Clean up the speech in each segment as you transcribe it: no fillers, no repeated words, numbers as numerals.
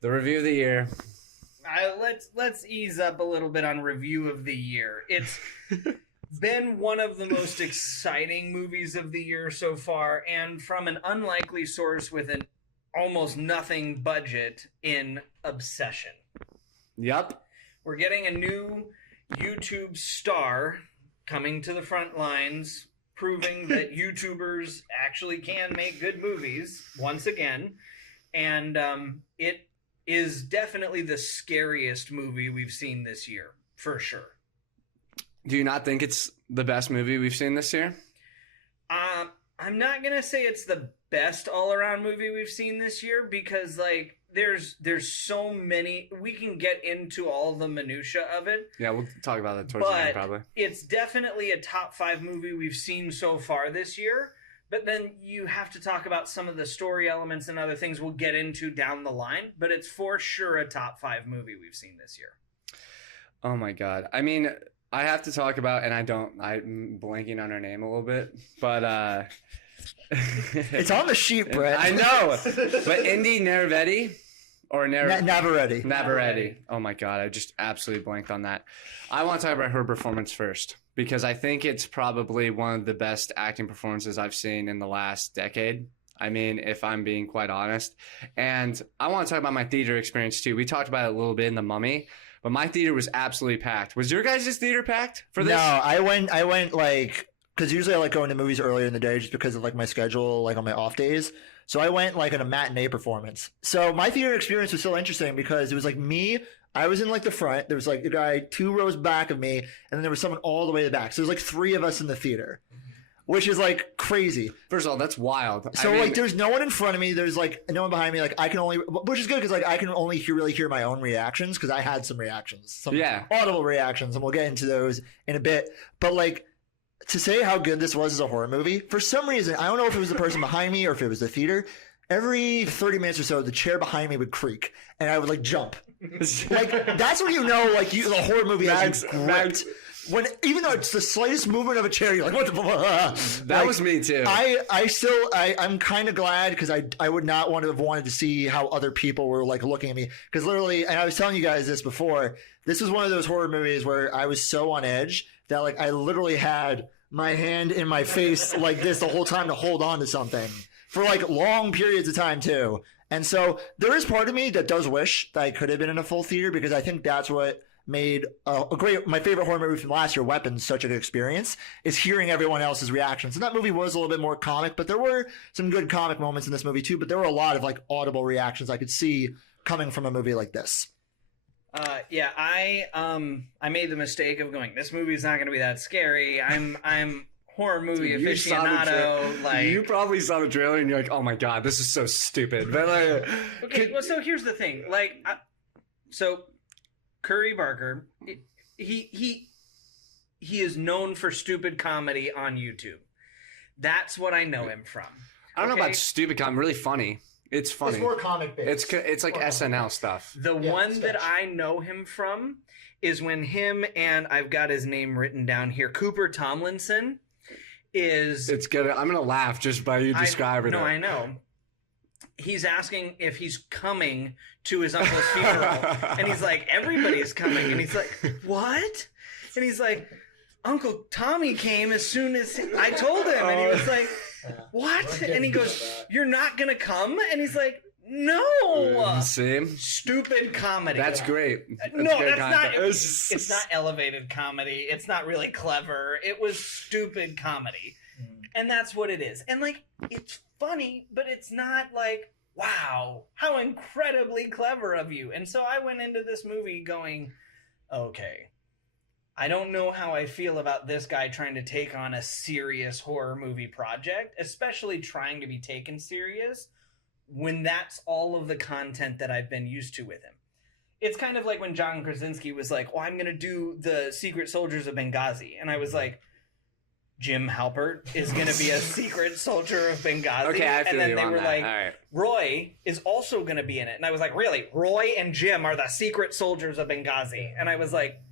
The review of the year. Let's ease up a little bit on review of the year. It's been one of the most exciting movies of the year so far, and from an unlikely source with an almost nothing budget in Obsession. Yep. We're getting a new YouTube star coming to the front lines, proving that YouTubers actually can make good movies once again. And it is definitely the scariest movie we've seen this year, for sure. Do you not think it's the best movie we've seen this year? I'm not going to say it's the best all-around movie we've seen this year because, like, there's so many. We can get into all the minutia of it. Yeah, we'll talk about that towards the end, probably. It's definitely a top 5 movie we've seen so far this year. But then you have to talk about some of the story elements and other things we'll get into down the line. But it's for sure a top 5 movie we've seen this year. Oh, my God. I mean, I have to talk about, and I'm blanking on her name a little bit, but it's on the sheet, Brett. I know, but Indy Navarrete or Navarrete. Navarrete. Oh my God, I just absolutely blanked on that. I want to talk about her performance first because I think it's probably one of the best acting performances I've seen in the last decade. I mean, if I'm being quite honest, and I want to talk about my theater experience too. We talked about it a little bit in The Mummy. But my theater was absolutely packed. Was your guys' theater packed for this? No, I went like, because usually I like going to movies earlier in the day just because of like my schedule, like on my off days. So I went like in a matinee performance. So my theater experience was so interesting because it was like me, I was in like the front. There was like a guy 2 rows back of me, and then there was someone all the way to the back. So there was like 3 of us in the theater, which is like crazy. First of all, that's wild. So like there's no one in front of me. There's like no one behind me. Like I can only, which is good because like I can only hear my own reactions because I had some reactions, some audible reactions, and we'll get into those in a bit. But like to say how good this was as a horror movie, for some reason, I don't know if it was the person behind me or if it was the theater. Every 30 minutes or so, the chair behind me would creak and I would like jump. Like that's when you know like the horror movie has gripped. When even though it's the slightest movement of a chair, you're like, what the fuck? That was me too. I'm kind of glad because I would not want to have wanted to see how other people were like looking at me. Because literally, and I was telling you guys this before, this was one of those horror movies where I was so on edge that like I literally had my hand in my face like this the whole time to hold on to something for like long periods of time too. And so there is part of me that does wish that I could have been in a full theater because I think that's what made my favorite horror movie from last year, Weapons, such a good experience, is hearing everyone else's reactions. And that movie was a little bit more comic, but there were some good comic moments in this movie too, but there were a lot of like audible reactions I could see coming from a movie like this. Yeah, I made the mistake of going, this movie's not going to be that scary. I'm horror movie aficionado. Like you probably saw the trailer and you're like, oh my God, this is so stupid. But like, okay, well, so here's the thing. Like, so Curry Barker, he is known for stupid comedy on YouTube. That's what I know him from. I don't know about stupid comedy. Really funny. It's funny. It's more comic based. It's like SNL stuff. The one that I know him from is when him and I've got his name written down here, Cooper Tomlinson is. It's good. I'm gonna laugh just by you describing it. No, I know. He's asking if he's coming to his uncle's funeral. And he's like, everybody's coming. And he's like, what? And he's like, Uncle Tommy came as soon as I told him. And he was like, what? And he goes, you're not going to come? And he's like, no. See? Stupid comedy. That's great. No, that's not. It's not elevated comedy. It's not really clever. It was stupid comedy. And that's what it is. And like, it's funny, but it's not like, wow, how incredibly clever of you. And so I went into this movie going, okay, I don't know how I feel about this guy trying to take on a serious horror movie project, especially trying to be taken serious when that's all of the content that I've been used to with him. It's kind of like when John Krasinski was like, I'm going to do the Secret Soldiers of Benghazi. And I was like, Jim Halpert is going to be a secret soldier of Benghazi. Okay, I feel and then you they on were that. like, all right. Roy is also going to be in it. And I was like, really? Roy and Jim are the secret soldiers of Benghazi. And I was like,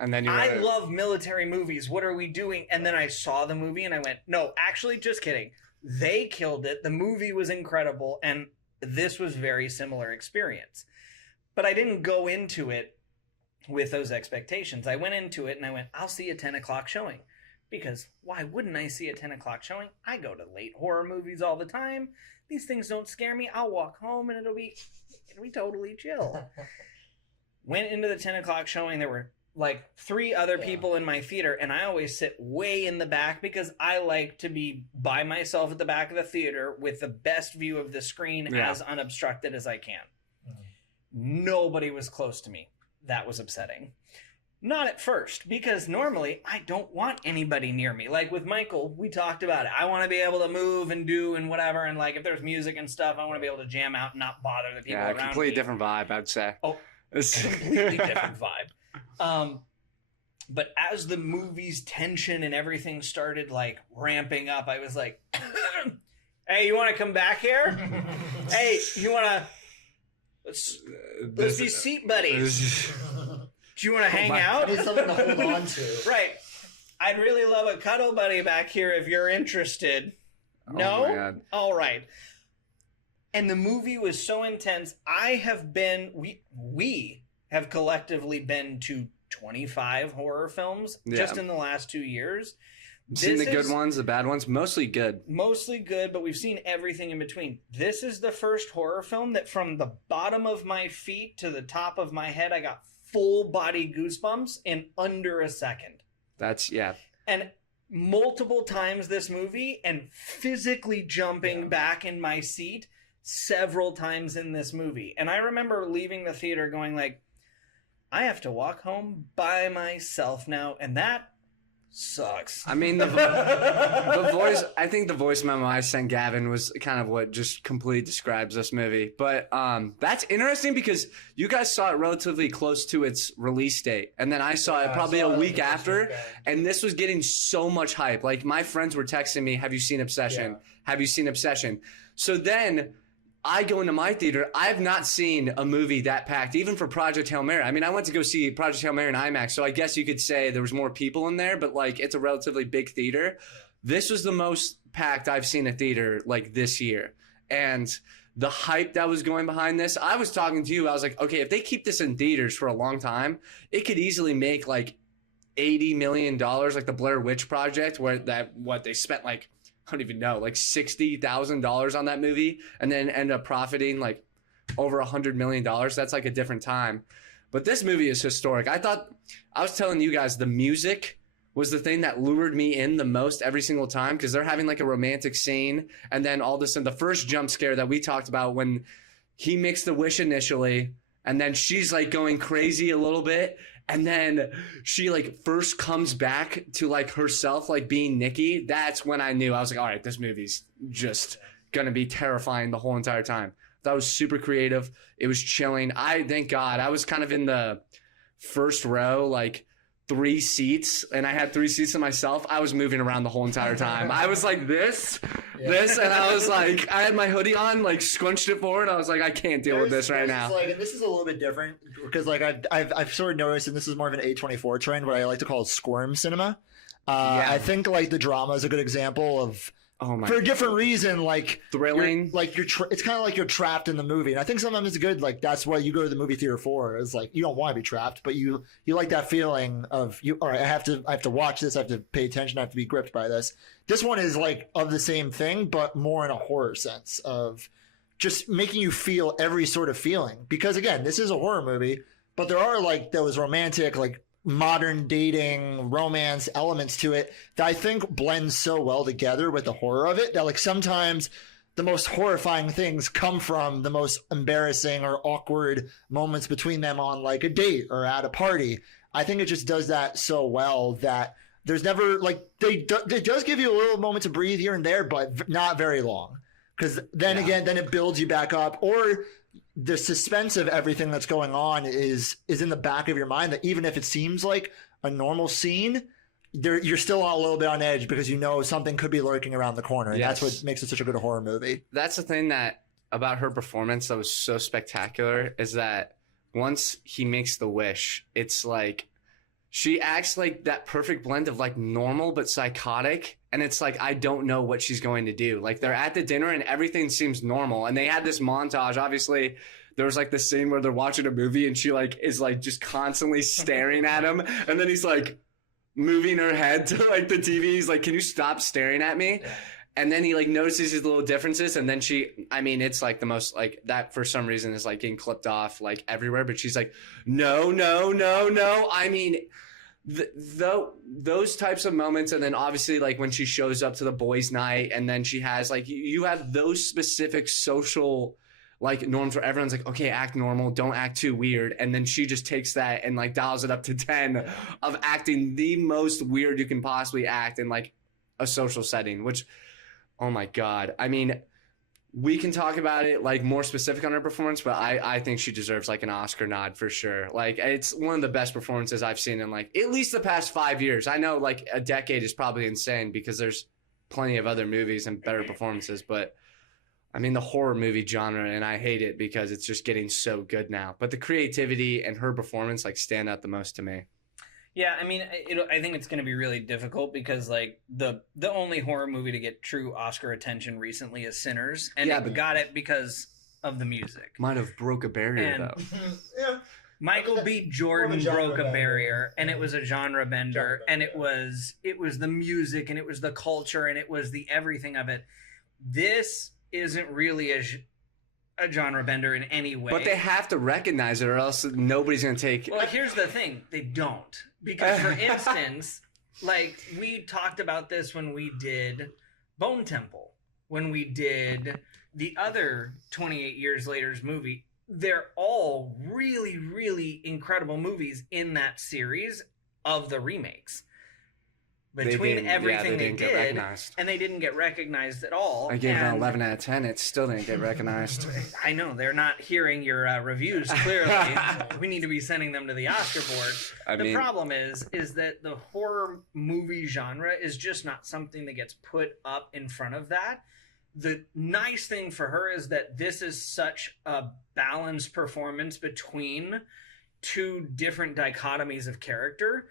and then I love military movies. What are we doing? And then I saw the movie and I went, no, actually, just kidding. They killed it. The movie was incredible. And this was very similar experience. But I didn't go into it with those expectations. I went into it and I went, I'll see a 10 o'clock showing. Because why wouldn't I see a 10 o'clock showing? I go to late horror movies all the time. These things don't scare me. I'll walk home and it'll be totally chill. Went into the 10 o'clock showing. There were like 3 other people in my theater, and I always sit way in the back because I like to be by myself at the back of the theater with the best view of the screen as unobstructed as I can. Nobody was close to me. That was upsetting. Not at first, because normally I don't want anybody near me. Like with Michael, we talked about it. I want to be able to move and do and whatever, and like if there's music and stuff, I want to be able to jam out and not bother the people around me. Completely different vibe, I'd say. Oh, completely different vibe. But as the movie's tension and everything started like ramping up, I was like, hey, you want to come back here? Hey, you want to... Let's be seat buddies. Do you want to hang out? I need something to hold on to. Right. I'd really love a cuddle buddy back here if you're interested. No? Man. All right. And the movie was so intense. We have collectively been to 25 horror films just in the last 2 years. Seen the good ones, the bad ones, mostly good. Mostly good, but we've seen everything in between. This is the first horror film that from the bottom of my feet to the top of my head, I got full body goosebumps in under a second. That's, And multiple times this movie and physically jumping back in my seat several times in this movie. And I remember leaving the theater going like, I have to walk home by myself now, and that sucks. I mean, the voice, I think the voice memo I sent Gavin was kind of what just completely describes this movie. But that's interesting because you guys saw it relatively close to its release date. And then I saw it probably a week after. And this was getting so much hype. Like, my friends were texting me, have you seen Obsession? Yeah. Have you seen Obsession? So then I go into my theater. I have not seen a movie that packed, even for Project Hail Mary. I mean, I went to go see Project Hail Mary in IMAX, so I guess you could say there was more people in there, but like it's a relatively big theater. This was the most packed I've seen a theater like this year. And the hype that was going behind this, I was talking to you, I was like, okay, if they keep this in theaters for a long time, it could easily make like $80 million, like the Blair Witch Project, where they spent like, I don't even know, like $60,000 on that movie and then end up profiting like over $100 million. That's like a different time. But this movie is historic. I was telling you guys the music was the thing that lured me in the most every single time because they're having like a romantic scene. And then all of a sudden, the first jump scare that we talked about when he makes the wish initially and then she's like going crazy a little bit. And then she like first comes back to like herself, like being Nikki. That's when I knew. I was like, all right, this movie's just going to be terrifying the whole entire time. That was super creative. It was chilling. Thank God, I was kind of in the first row, like 3 seats, and I had 3 seats to myself. I was moving around the whole entire time. I was like this, and I was like, I had my hoodie on, like scrunched it forward. I was like, I can't deal with this right now. Like, and this is a little bit different because like I've sort of noticed, and this is more of an A24 trend, what I like to call squirm cinema. I think like the drama is a good example of. For a different reason, like thrilling, it's kind of like you're trapped in the movie, and I think sometimes it's good. Like that's what you go to the movie theater for. Is like you don't want to be trapped, but you like that feeling of you. All right, I have to watch this. I have to pay attention. I have to be gripped by this. This one is like of the same thing, but more in a horror sense of just making you feel every sort of feeling. Because again, this is a horror movie, but there are like those romantic like. Modern dating romance elements to it that I think blends so well together with the horror of it that like sometimes the most horrifying things come from the most embarrassing or awkward moments between them on like a date or at a party. I think it just does that so well that there's never like it does give you a little moment to breathe here and there, but not very long because then again then it builds you back up or the suspense of everything that's going on is in the back of your mind that even if it seems like a normal scene, you're still a little bit on edge because you know something could be lurking around the corner. And that's what makes it such a good horror movie. That's the thing that about her performance that was so spectacular is that once he makes the wish, it's like she acts like that perfect blend of like normal but psychotic. And it's like, I don't know what she's going to do. Like they're at the dinner and everything seems normal. And they had this montage. Obviously, there was like this scene where they're watching a movie and she like is like just constantly staring at him. And then he's like moving her head to like the TV. He's like, can you stop staring at me? And then he like notices his little differences. And then it's like the most like that for some reason is like getting clipped off like everywhere. But she's like, no. I mean, those types of moments. And then obviously like when she shows up to the boys' night and then she has like, you have those specific social like norms where everyone's like, okay, act normal, don't act too weird. And then she just takes that and like dials it up to 10 of acting the most weird you can possibly act in like a social setting, which, oh my God. I mean, we can talk about it like more specific on her performance, but I think she deserves like an Oscar nod for sure. Like it's one of the best performances I've seen in like at least the past 5 years. I know like a decade is probably insane because there's plenty of other movies and better performances, but I mean the horror movie genre, and I hate it because it's just getting so good now. But the creativity and her performance like stand out the most to me. Yeah, I mean, I think it's going to be really difficult because, like, the only horror movie to get true Oscar attention recently is Sinners, and it got it because of the music. Might have broke a barrier, though. Yeah. Michael B. Jordan broke a barrier, and it was a genre bender, and it was the music, and it was the culture, and it was the everything of it. This isn't really a genre bender in any way. But they have to recognize it or else nobody's going to take... Well, here's the thing. They don't. Because, for instance, like, we talked about this when we did Bone Temple, when we did the other 28 Years Later's movie. They're all really, really incredible movies in that series of the remakes. Between everything they did, and they didn't get recognized at all. I gave it an 11 out of 10. It still didn't get recognized. I know. They're not hearing your reviews, clearly. We need to be sending them to the Oscar board. The problem is that the horror movie genre is just not something that gets put up in front of that. The nice thing for her is that this is such a balanced performance between two different dichotomies of character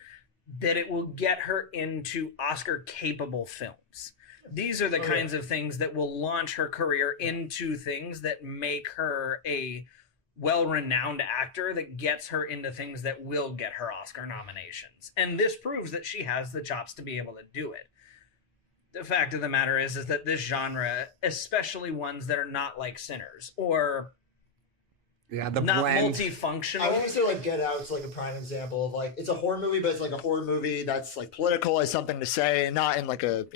that it will get her into Oscar-capable films. These are the kinds of things that will launch her career into things that make her a well-renowned actor that gets her into things that will get her Oscar nominations. And this proves that she has the chops to be able to do it. The fact of the matter is that this genre, especially ones that are not like Sinners or... Yeah, the not blend. multifunctional. I was gonna say like Get Out is like a prime example of like it's a horror movie, but it's like a horror movie that's like political, has something to say, and not in like a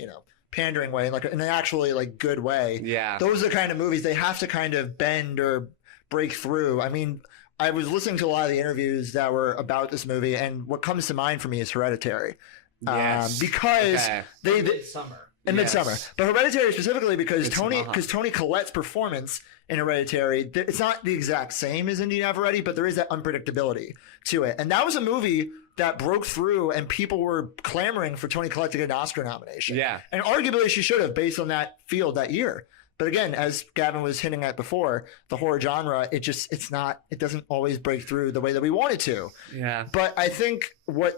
pandering way, like in an actually like good way. Yeah, those are the kind of movies they have to kind of bend or break through. I mean, I was listening to a lot of the interviews that were about this movie, and what comes to mind for me is Hereditary. Yes. Because they Midsummer. Midsummer, but Hereditary specifically because Toni Collette's performance in Hereditary, it's not the exact same as Indy Navarrete, but there is that unpredictability to it. And that was a movie that broke through and people were clamoring for Toni Collette to get an Oscar nomination. Yeah. And arguably she should have based on that field that year. But again, as Gavin was hinting at before, the horror genre, it doesn't always break through the way that we want it to. Yeah. But I think what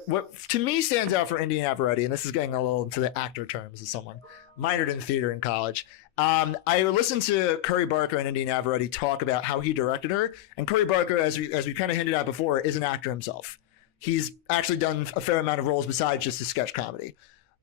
to me stands out for Indy Navarrete, and this is getting a little into the actor terms as someone minored in theater in college. I listened to Curry Barker and Indy Navarrete talk about how he directed her, and Curry Barker, as we kind of hinted at before, is an actor himself. He's actually done a fair amount of roles besides just the sketch comedy.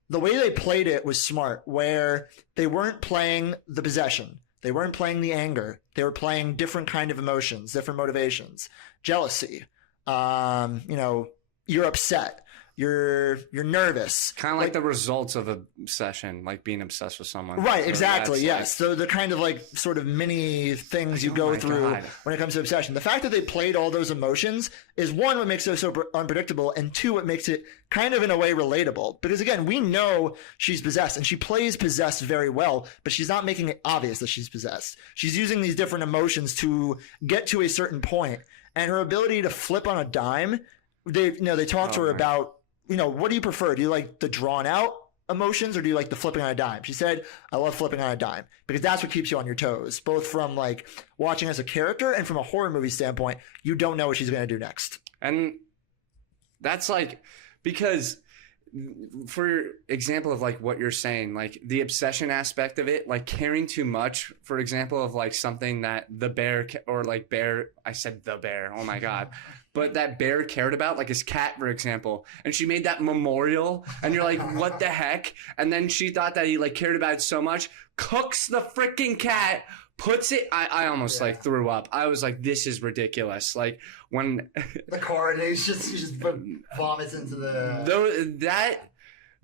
The way they played it was smart, where they weren't playing the possession, they weren't playing the anger, they were playing different kind of emotions, different motivations, jealousy. You're upset. You're nervous. Kind of like the results of a session, like being obsessed with someone. Right, So exactly, yes. like- So the kind of like sort of mini things you go my through God. when it comes to obsession. The fact that they played all those emotions is one, what makes it so unpredictable, and two, what makes it kind of in a way relatable. Because again, we know she's possessed and she plays possessed very well, but she's not making it obvious that she's possessed. She's using these different emotions to get to a certain point, and her ability to flip on a dime. They talk to her about, what do you prefer? Do you like the drawn out emotions or do you like the flipping on a dime? She said, I love flipping on a dime because that's what keeps you on your toes, both from like watching as a character and from a horror movie standpoint. You don't know what she's going to do next. And that's like because for example of like what you're saying, like the obsession aspect of it, like caring too much, for example, of like something that the bear or like bear, I said the bear, oh my God, but that bear cared about, like his cat, for example, and she made that memorial and you're like, what the heck? And then she thought that he like cared about it so much, cooks the freaking cat, puts it, I almost like threw up. I was like, this is ridiculous. Like when the card, he just vomits into the. Though that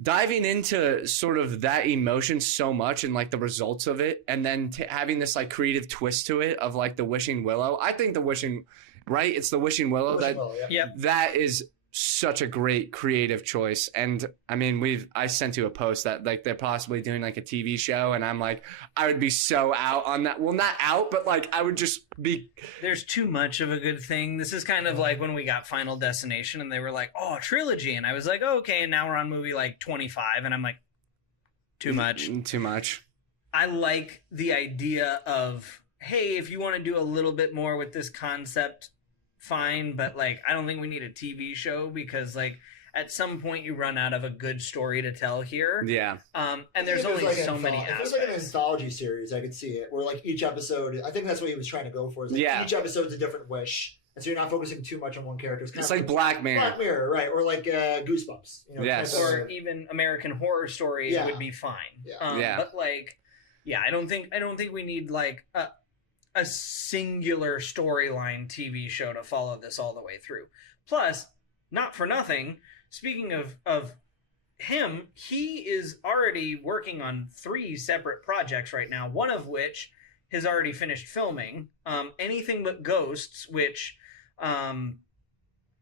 diving into sort of that emotion so much and like the results of it, and then having this like creative twist to it of like the wishing willow. I think the wishing, right? It's the wishing willow that is such a great creative choice. And I mean, I sent you a post that like they're possibly doing like a TV show, and I'm like, I would be so out on that. Well, not out, but like I would just be. There's too much of a good thing. This is kind of like when we got Final Destination and they were like, oh, trilogy, and I was like, oh, okay, and now we're on movie like 25, and I'm like, too much. Too much. I like the idea of, hey, if you want to do a little bit more with this concept, fine, but like I don't think we need a TV show, because like at some point you run out of a good story to tell here. Yeah. And there's only like so many aspects. If it was like an anthology series, I could see it, where like each episode, I think that's what he was trying to go for. Is like each episode's a different wish, and so you're not focusing too much on one character. It's like Black Mirror. Black Mirror, right? Or like Goosebumps. You know, yes. Or even American Horror Story would be fine. Yeah. But like, I don't think we need like a singular storyline TV show to follow this all the way through. Plus, not for nothing, speaking of him, he is already working on 3 separate projects right now, one of which has already finished filming. Anything But Ghosts, which I'm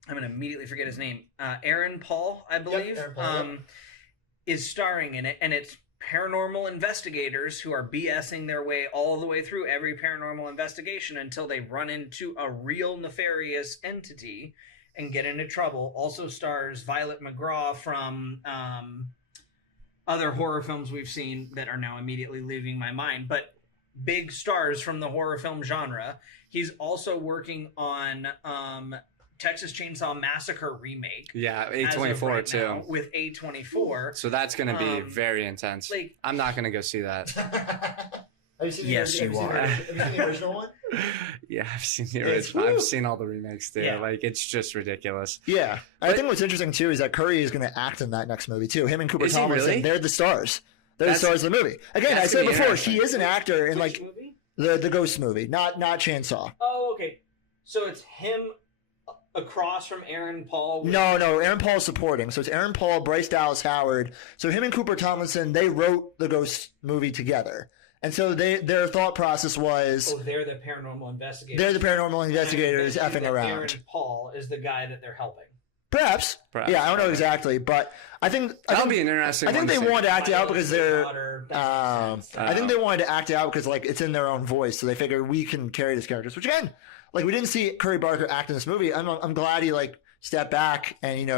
going to immediately forget his name. Aaron Paul, I believe, Aaron Paul, is starring in it, and it's paranormal investigators who are BSing their way all the way through every paranormal investigation until they run into a real nefarious entity and get into trouble. Also stars Violet McGraw from other horror films we've seen that are now immediately leaving my mind, but big stars from the horror film genre. He's also working on Texas Chainsaw Massacre remake. Yeah, A24 too. Now, with A24. So that's going to be very intense. Like, I'm not going to go see that. Have you seen Yes, you are. Have you seen the original one? Yeah, I've seen the original. I've seen all the remakes too. Yeah. Like, it's just ridiculous. Yeah. I think what's interesting too is that Curry is going to act in that next movie too. Him and Cooper Is he Tomlinson, really? they're the stars. They're the stars of the movie. Again, I said before, he is an actor in like movie? the Ghost movie, not Chainsaw. Oh, okay. So it's him across from Aaron Paul? No, Aaron Paul's supporting. So it's Aaron Paul, Bryce Dallas Howard. So him and Cooper Tomlinson, they wrote the Ghost movie together. And so their thought process was... Oh, they're the paranormal investigators. They're the paranormal investigators effing around. Aaron Paul is the guy that they're helping. Perhaps. Yeah, I don't know exactly, but I think be an interesting. I think they wanted to act it out because they're. I I think they wanted to act it out because like it's in their own voice, so they figure we can carry these characters. Which again, like we didn't see Curry Barker act in this movie. I'm glad he like stepped back and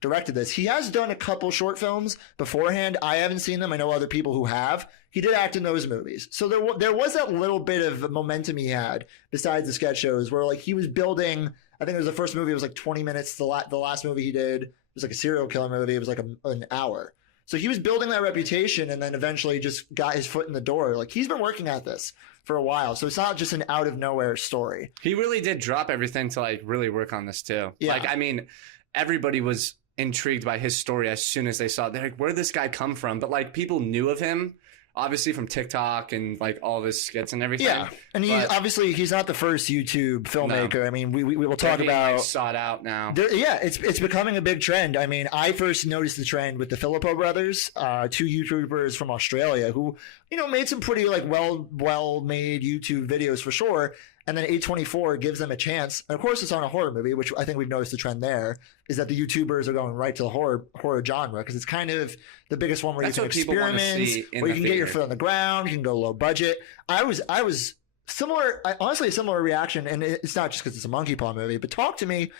directed this. He has done a couple short films beforehand. I haven't seen them. I know other people who have. He did act in those movies, so there was that little bit of momentum he had besides the sketch shows where like he was building. I think it was the first movie. It was like 20 minutes. The last movie he did was like a serial killer movie. It was like an hour. So he was building that reputation, and then eventually just got his foot in the door. Like he's been working at this for a while, so it's not just an out of nowhere story. He really did drop everything to like really work on this too. Yeah. Like I mean, everybody was intrigued by his story as soon as they saw it. They're like, where did this guy come from? But like people knew of him. Obviously from TikTok and like all of his skits and everything. Yeah, and he's not the first YouTube filmmaker. No. I mean, we will talk about like, sought out now. It's becoming a big trend. I mean, I first noticed the trend with the Filippo brothers, 2 YouTubers from Australia who made some pretty like well made YouTube videos for sure. And then A24 gives them a chance. And of course, it's on a horror movie, which I think we've noticed the trend there is that the YouTubers are going right to the horror genre because it's kind of the biggest one where you can experiment, where you can get your foot on the ground, you can go low budget. I was similar, honestly, a similar reaction, and it's not just because it's a Monkey Paw movie, but Talk to Me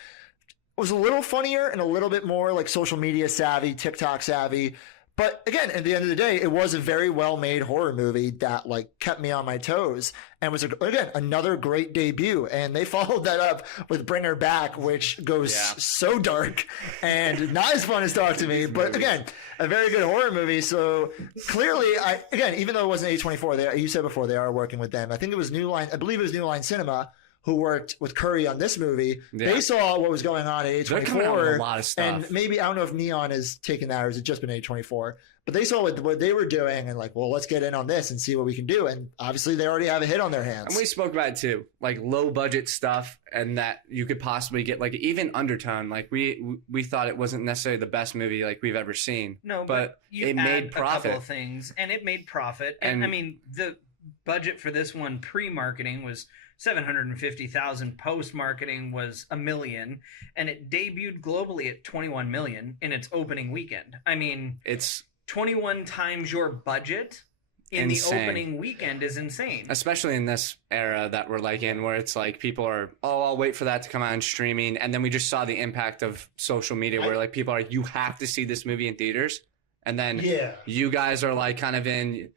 was a little funnier and a little bit more like social media savvy, TikTok savvy. But again, at the end of the day, it was a very well-made horror movie that like kept me on my toes, and was again another great debut. And they followed that up with Bring Her Back, which goes so dark and not as fun as Talk to Me, but again, a very good horror movie. So clearly, even though it wasn't A24, you said before they are working with them. I think it was New Line. I believe it was New Line Cinema who worked with Curry on this movie. Yeah. They saw what was going on at A24. A lot of stuff. And maybe, I don't know if Neon has taken that or has it just been A24, but they saw what they were doing and like, well, let's get in on this and see what we can do. And obviously they already have a hit on their hands. And we spoke about it too, like low budget stuff, and that you could possibly get like even Undertone. Like we thought it wasn't necessarily the best movie like we've ever seen. No, but you it made profit. A couple of things, and it made profit. And I mean, the budget for this one pre-marketing was $750,000, post-marketing was $1 million, and it debuted globally at $21 million in its opening weekend. I mean, it's 21 times your budget in the opening weekend is insane. Especially in this era that we're like in, where it's like people are, I'll wait for that to come out on streaming, and then we just saw the impact of social media, where like people are, you have to see this movie in theaters, and then you guys are like kind of in,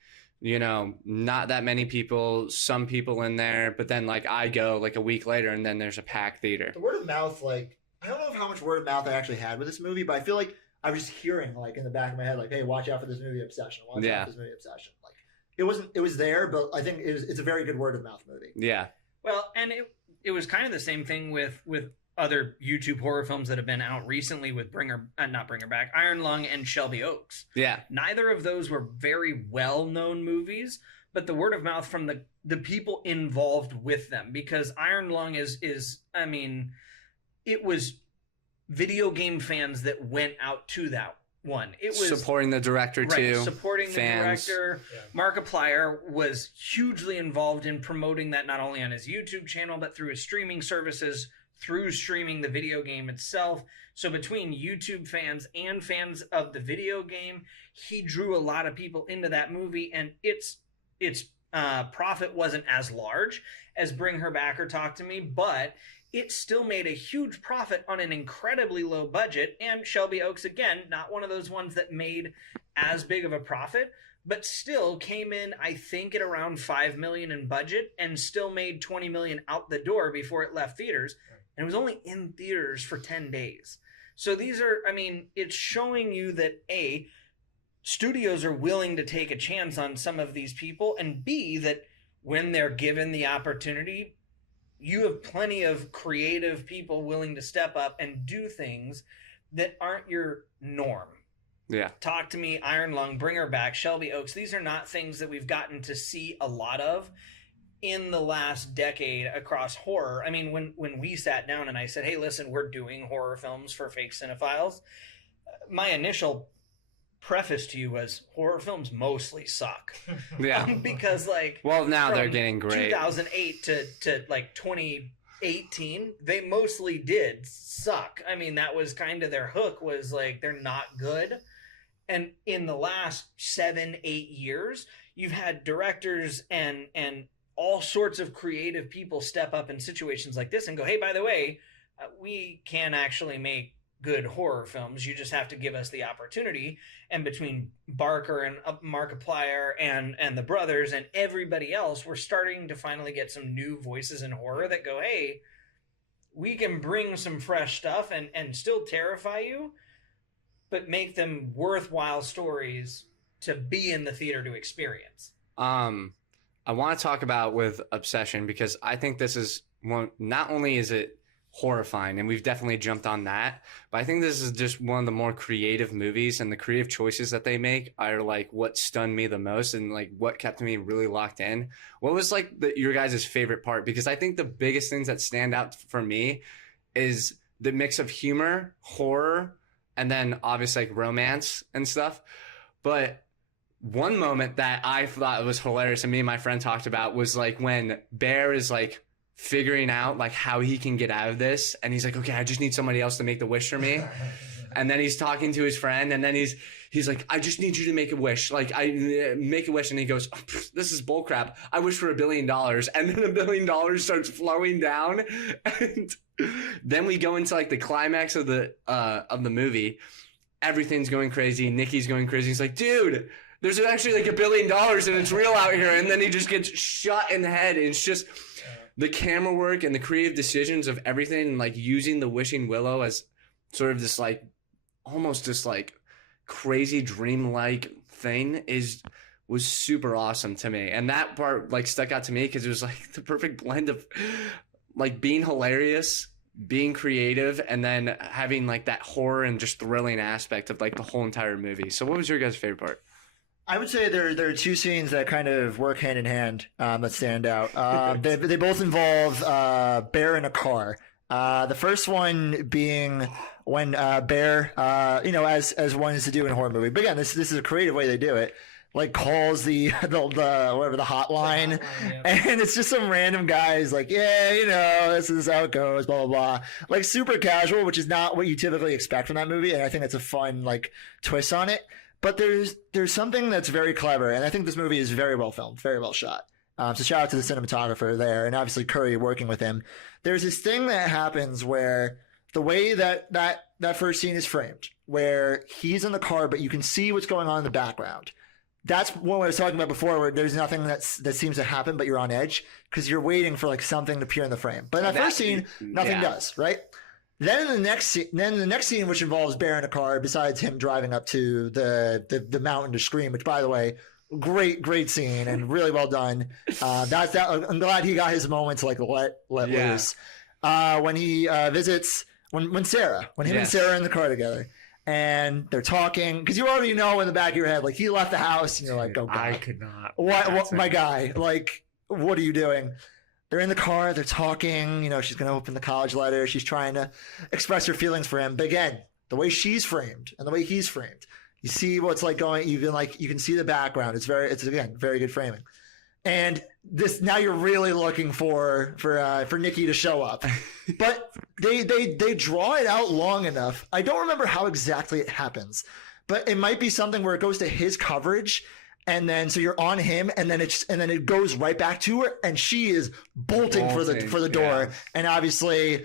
you know, not that many people, some people in there, but then like I go like a week later and then there's a packed theater. The word of mouth, like, I don't know how much word of mouth I actually had with this movie, but I feel like I was just hearing like in the back of my head, like, hey, watch out for this movie Obsession. Watch out for this movie Obsession. Like, it was there, but I think it's a very good word of mouth movie. Yeah. Well, and it was kind of the same thing with other YouTube horror films that have been out recently with not Bring Her Back, Iron Lung and Shelby Oaks. Yeah. Neither of those were very well-known movies, but the word of mouth from the people involved with them, because Iron Lung is I mean, it was video game fans that went out to that one. It was supporting the director too. Supporting fans. The director. Yeah. Markiplier was hugely involved in promoting that, not only on his YouTube channel, but through his streaming services, through streaming the video game itself. So between YouTube fans and fans of the video game, he drew a lot of people into that movie, and its profit wasn't as large as Bring Her Back or Talk to Me, but it still made a huge profit on an incredibly low budget. And Shelby Oaks, again, not one of those ones that made as big of a profit, but still came in, I think, at around $5 million in budget, and still made $20 million out the door before it left theaters. And it was only in theaters for 10 days. So these are, I mean, it's showing you that A, studios are willing to take a chance on some of these people, and B, that when they're given the opportunity, you have plenty of creative people willing to step up and do things that aren't your norm. Yeah. Talk to Me, Iron Lung, Bring Her Back, Shelby Oaks. These are not things that we've gotten to see a lot of in the last decade across horror. I mean, when we sat down and I said, hey, listen, we're doing horror films for Fake Cine-Files, my initial preface to you was horror films mostly suck. Yeah. Because like, well, now they're getting great. 2008 to like 2018, they mostly did suck. I mean, that was kind of their hook, was like, they're not good. And in the last 7-8 years, you've had directors and all sorts of creative people step up in situations like this and go, hey, by the way, we can actually make good horror films. You just have to give us the opportunity. And between Barker and Markiplier and the brothers and everybody else, we're starting to finally get some new voices in horror that go, hey, we can bring some fresh stuff and still terrify you, but make them worthwhile stories to be in the theater to experience. I want to talk about with Obsession, because I think this is one, not only is it horrifying, and we've definitely jumped on that, but I think this is just one of the more creative movies, and the creative choices that they make are like what stunned me the most and like what kept me really locked in. What was like your guys' favorite part? Because I think the biggest things that stand out for me is the mix of humor, horror, and then obviously like romance and stuff. But one moment that I thought was hilarious and me and my friend talked about was like when Bear is like figuring out like how he can get out of this, and he's like, okay, I just need somebody else to make the wish for me. And then he's talking to his friend, and then he's like, I just need you to make a wish. Like, I make a wish. And he goes, oh, this is bullcrap. I wish for $1 billion. And then $1 billion starts flowing down. And then we go into like the climax of the movie. everything's going crazy. Nikki's going crazy. He's like, dude, there's actually like $1 billion and it's real out here. And then he just gets shot in the head. And it's just the camera work and the creative decisions of everything, and like using the Wishing Willow as sort of this like almost this like crazy dream-like thing was super awesome to me. And that part like stuck out to me because it was like the perfect blend of like being hilarious, being creative, and then having like that horror and just thrilling aspect of like the whole entire movie. So what was your guys' favorite part? I would say there are two scenes that kind of work hand in hand that stand out. They both involve Bear in a car. The first one being when Bear, as one is to do in a horror movie. But again, this is a creative way they do it. Like calls the whatever the hotline, yeah. And it's just some random guys like, yeah, this is how it goes, blah blah blah. Like super casual, which is not what you typically expect from that movie, and I think it's a fun like twist on it. But there's something that's very clever, and I think this movie is very well filmed, very well shot. So shout out to the cinematographer there, and obviously Curry working with him. There's this thing that happens where the way that first scene is framed, where he's in the car, but you can see what's going on in the background. That's what I was talking about before, where there's nothing that seems to happen, but you're on edge because you're waiting for like something to appear in the frame. But in that first scene, nothing does, right? Then in the next scene, which involves Bear in a car, besides him driving up to the mountain to scream, which by the way, great scene and really well done. I'm glad he got his moment to like let loose. When he visits when him and Sarah are in the car together. And they're talking because you already know in the back of your head, like he left the house, and you're like, "Oh God, I could not." What my guy? Like, what are you doing? They're in the car. They're talking. She's going to open the college letter. She's trying to express her feelings for him. But again, the way she's framed and the way he's framed, you see what's like going. Even like you can see the background. It's again very good framing. And this now you're really looking for Nikki to show up, but they draw it out long enough. I don't remember how exactly it happens, but it might be something where it goes to his coverage, and then so you're on him, and then it goes right back to her, and she is bolting for the door, yeah. And obviously.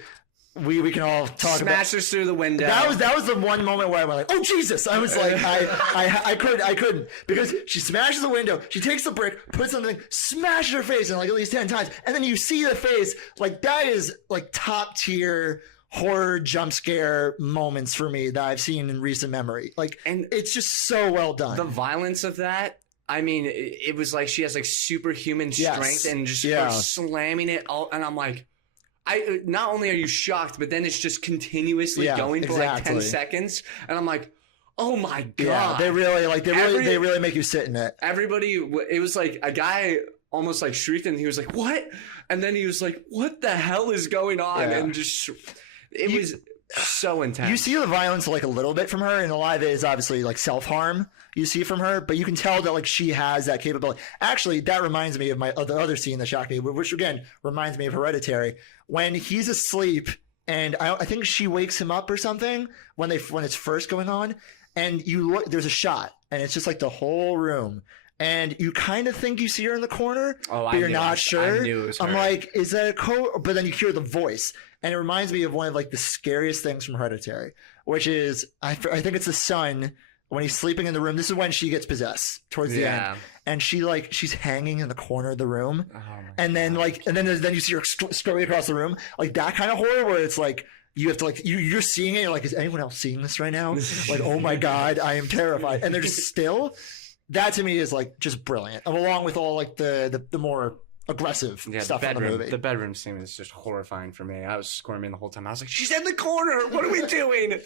We can all talk smashes through the window. That was the one moment where I went like, oh Jesus! I was like, I couldn't because she smashes the window. She takes the brick, puts something, smashes her face in like at least 10 times, and then you see the face. Like that is like top tier horror jump scare moments for me that I've seen in recent memory. Like, and it's just so well done. The violence of that. I mean, it was like she has like superhuman strength and just starts slamming it all, and I'm like. Not only are you shocked, but then it's just continuously going for like 10 seconds, and I'm like, oh my God. Yeah, they really make you sit in it. Everybody, it was like a guy almost like shrieked, and he was like, what? And then he was like, what the hell is going on? Yeah. And just, it was so intense. You see the violence like a little bit from her, and a lot of it is obviously like self-harm you see from her, but you can tell that like she has that capability. Actually, that reminds me of the other scene that shocked me, which again reminds me of Hereditary, when he's asleep and I think she wakes him up or something when it's first going on, and you look, there's a shot and it's just like the whole room. And you kind of think you see her in the corner, but you're not sure. I knew it was her. I'm like, is that a code? But then you hear the voice, and it reminds me of one of like the scariest things from Hereditary, which is I think it's the son when he's sleeping in the room. This is when she gets possessed towards the end, and she's hanging in the corner of the room, and then you see her scurry across the room, like that kind of horror where it's like. You have to like you're seeing it. You're like, is anyone else seeing this right now? Like, oh my God, I am terrified. And they're just still. That to me is like just brilliant, along with all like the more aggressive stuff in the movie. The bedroom scene was just horrifying for me. I was squirming the whole time. I was like, she's in the corner. What are we doing?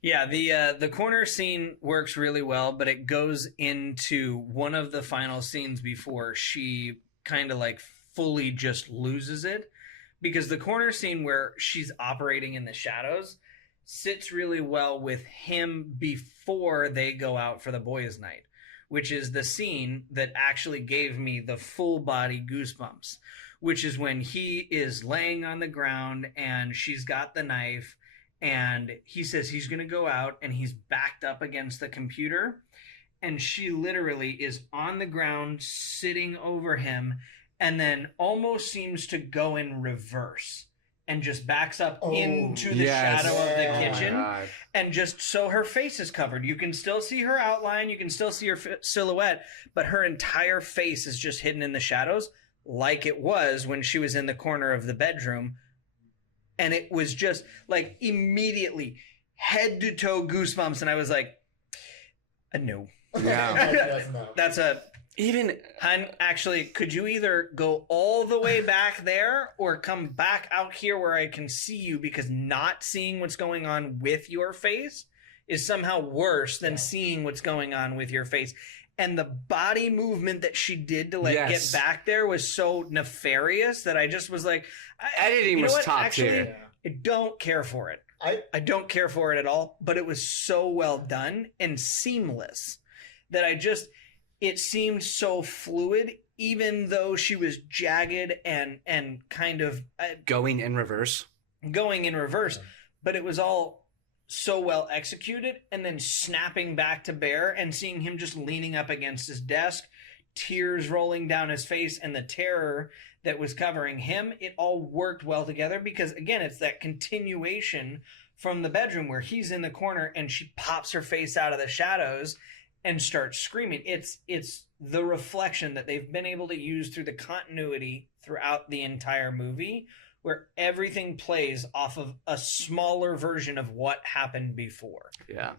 Yeah, the corner scene works really well, but it goes into one of the final scenes before she kind of like fully just loses it. Because the corner scene where she's operating in the shadows sits really well with him before they go out for the boys' night, which is the scene that actually gave me the full body goosebumps, which is when he is laying on the ground and she's got the knife and he says he's going to go out and he's backed up against the computer and she literally is on the ground sitting over him and then almost seems to go in reverse and just backs up into the yes. shadow of the Yeah. kitchen. Oh my God. And just so her face is covered. You can still see her outline. You can still see her silhouette, but her entire face is just hidden in the shadows like it was when she was in the corner of the bedroom. And it was just like immediately head to toe goosebumps. And I was like, no. Yeah. That's a... Even Actually, could you either go all the way back there or come back out here where I can see you, because not seeing what's going on with your face is somehow worse than seeing what's going on with your face. And the body movement that she did to Yes. get back there was so nefarious that I just was like, editing you know was what? top Actually, tier. I don't care for it. I don't care for it at all, but it was so well done and seamless that it seemed so fluid, even though she was jagged and kind of Going in reverse. going in reverse, but it was all so well executed, and then snapping back to Bear and seeing him just leaning up against his desk, tears rolling down his face, and the terror that was covering him. It all worked well together because, again, it's that continuation from the bedroom where he's in the corner and she pops her face out of the shadows and starts screaming. It's the reflection that they've been able to use through the continuity throughout the entire movie, where everything plays off of a smaller version of what happened before. Yeah.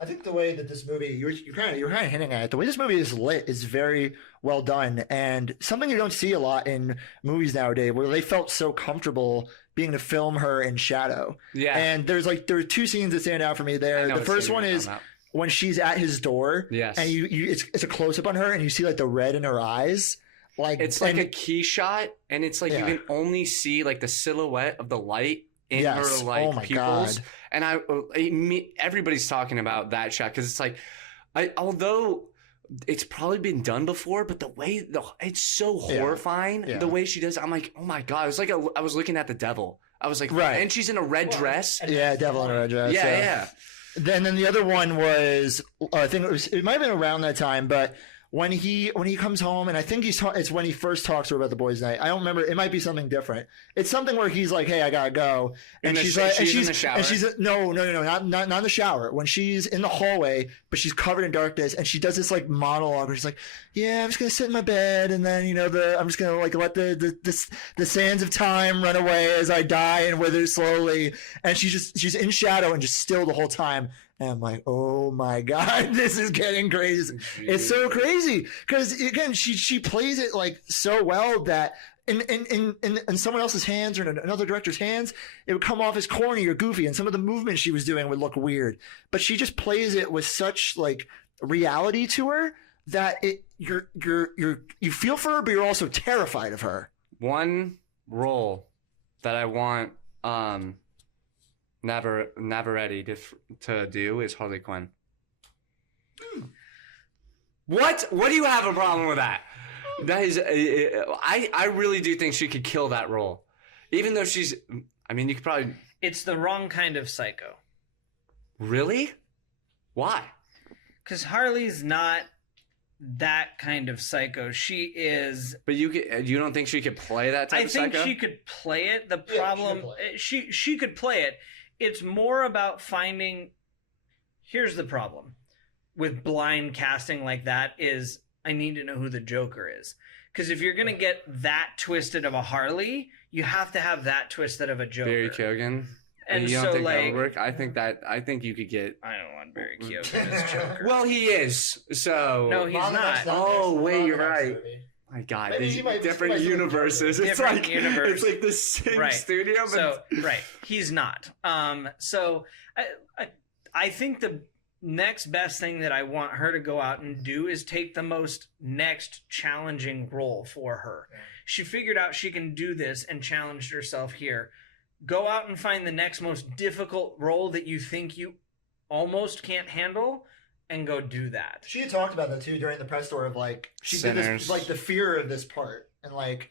I think the way that this movie, you're kind of hinting at it, the way this movie is lit is very well done, and something you don't see a lot in movies nowadays, where they felt so comfortable being to film her in shadow. Yeah. And there are two scenes that stand out for me there. The first one is when she's at his door, Yes. and it's a close up on her, and you see like the red in her eyes. Like It's like a key shot, and it's like you Yeah. can only see like the silhouette of the light in Yes. her like Oh my pupils. God. And everybody's talking about that shot because it's like, although it's probably been done before, but the way it's so horrifying. Yeah. The way she does, I'm like, oh my God! It was like I was looking at the devil. I was like, Right. and she's in a red dress. Yeah, devil in a red dress. Yeah. Then the other one was, I think it might have been around that time, but when he comes home, and I think it's when he first talks to her about the boys' night. I don't remember. It might be something different. It's something where he's like, "Hey, I gotta go," and she's like, she's in the shower. and she's no, not in the shower. When she's in the hallway, but she's covered in darkness, and she does this like monologue where she's like, "Yeah, I'm just gonna sit in my bed, and then I'm just gonna like let the sands of time run away as I die and wither slowly," and she's in shadow and just still the whole time. And I'm like, oh my God, this is getting crazy. It's so crazy because again, she plays it like so well that in someone else's hands or in another director's hands, it would come off as corny or goofy, and some of the movements she was doing would look weird. But she just plays it with such like reality to her that you feel for her, but you're also terrified of her. One role that I want Navarrete to do is Harley Quinn. What do you have a problem with that? That is, I really do think she could kill that role, even though you could probably. It's the wrong kind of psycho. Really? Why? Because Harley's not that kind of psycho. She is. But you don't think she could play that type of psycho? I think she could play it. The problem, she could play it. It's more about finding. Here's the problem with blind casting like that is I need to know who the Joker is. Because if you're gonna get that twisted of a Harley, you have to have that twisted of a Joker. Barry Keoghan. And you don't so think that like, would work? I think you could get. I don't want Barry Keoghan as Joker. Well, he is. So no, he's not. Oh wait, you're right. My God, Maybe these he might be different universes. It's Different like universe. It's like the same studio. But... So he's not. So I think the next best thing that I want her to go out and do is take the most next challenging role for her. Yeah. She figured out she can do this and challenged herself here. Go out and find the next most difficult role that you think you almost can't handle. And go do that. She had talked about that too during the press tour of like she Sinners. did this like the fear of this part and like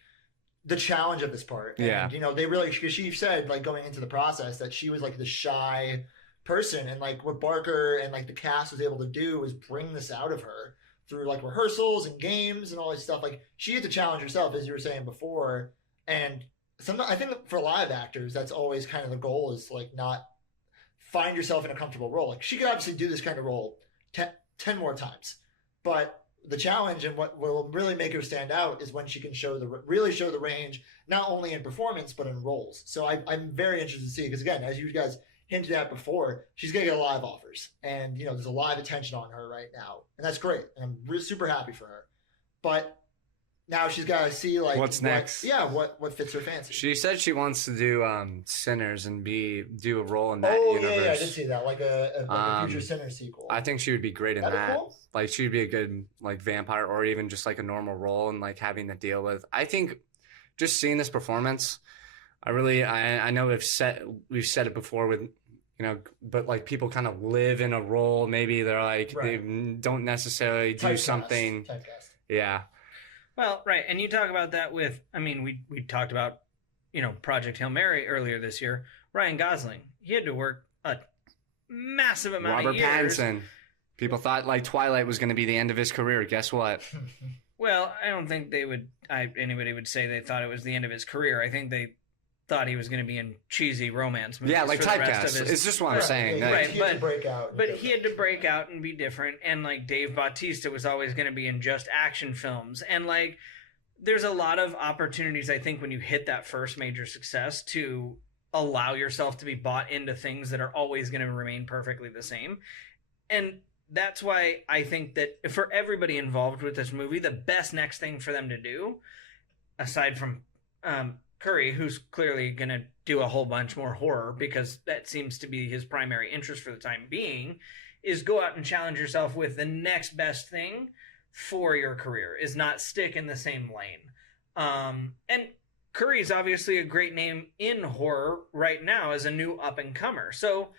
the challenge of this part. And, yeah. They really because she said like going into the process that she was like the shy person and like what Barker and like the cast was able to do was bring this out of her through like rehearsals and games and all this stuff. Like she had to challenge herself as you were saying before, and I think for live actors, that's always kind of the goal, is like not find yourself in a comfortable role. Like she could obviously do this kind of role 10 more times, but the challenge and what will really make her stand out is when she can really show the range, not only in performance but in roles. So I'm very interested to see, because again, as you guys hinted at before, she's gonna get a lot of offers, and there's a lot of attention on her right now, and that's great. And I'm really super happy for her, but now she's got to see like what's next. What fits her fancy. She said she wants to do Sinners and do a role in that universe. Yeah, I did see that, like a future Sinners sequel. I think she would be great in that. Cool. Like she'd be a good like vampire, or even just like a normal role, and like having to deal with. I think just seeing this performance, I know we've said it before with but like people kind of live in a role. Maybe they're like they don't necessarily do something. Typecast. Yeah. Well, right, and you talk about that with, I mean, we talked about, Project Hail Mary earlier this year. Ryan Gosling, he had to work a massive amount of years. Robert Pattinson. People thought like Twilight was going to be the end of his career. Guess what? Well, I don't think anybody would say they thought it was the end of his career. I think they thought he was going to be in cheesy romance movies. Yeah, like typecast. It's just what I'm saying. Yeah, right, he had to break out. But he had to break out and be different. And like Dave Bautista was always going to be in just action films. And like, there's a lot of opportunities, I think, when you hit that first major success to allow yourself to be bought into things that are always going to remain perfectly the same. And that's why I think that for everybody involved with this movie, the best next thing for them to do, aside from Curry, who's clearly going to do a whole bunch more horror because that seems to be his primary interest for the time being, is go out and challenge yourself with the next best thing for your career, is not stick in the same lane. And Curry's obviously a great name in horror right now as a new up-and-comer. So,